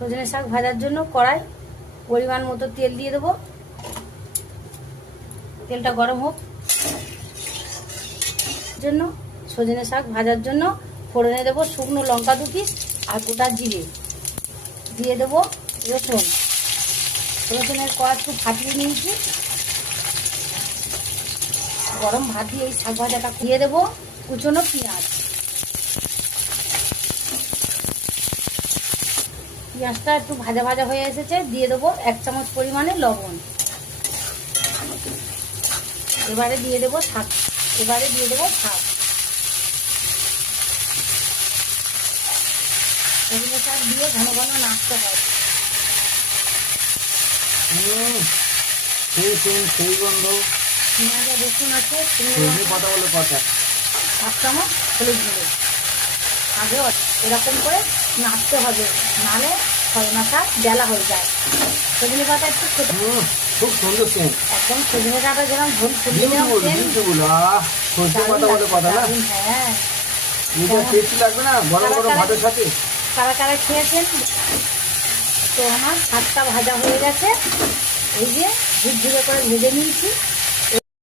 সজনে শাক ভাজার জন্য কড়াই পরিমাণ মতো তেল দিয়ে দেবো। তেলটা গরম হোক। জন্য সজনে শাক ভাজার জন্য ফোড়নে দেবো শুকনো লঙ্কা 2 পিস আর গোটা জিরে দিয়ে দেবো রসুন। রসুনের কড়া একটু ফাটিয়ে নিয়েছি। গরম ভাত দিয়ে এই শাক ভাজাটা দিয়ে দেবো কুচনো পেঁয়াজ। পেঁয়াজটা একটু ভাজা ভাজা হয়ে এসেছে, দিয়ে দেবো 1 চামচ পরিমাণে লবণ। এবারে দিয়ে দেবো শাক। সজনে শাক দিয়ে ঘন ঘন নাড়তে হয়। সেই গন্ধ। পেঁয়াজে রসুন আছে, কথা বলে কথা 1 চামচ হলুদ গুঁড়ো। আগে এরকম করে নাড়তে হবে, নাহলে সজনে শাক জ্বালা হয়ে যায়। সজনে পাতা একটু খেতে খুব সুন্দর সেন্ট। একদম সজনে পাতা যেরকম ঝোল ফুটিয়ে কথা বলে কথা না। হ্যাঁ, টেস্টি লাগবে না গরম গরম ভাতের সাথে। কারা কারা খেয়েছেন? তো আমার শাকটা ভাজা হয়ে গেছে। এই যে ঝুরঝুরে করে ভেজে নিয়েছি।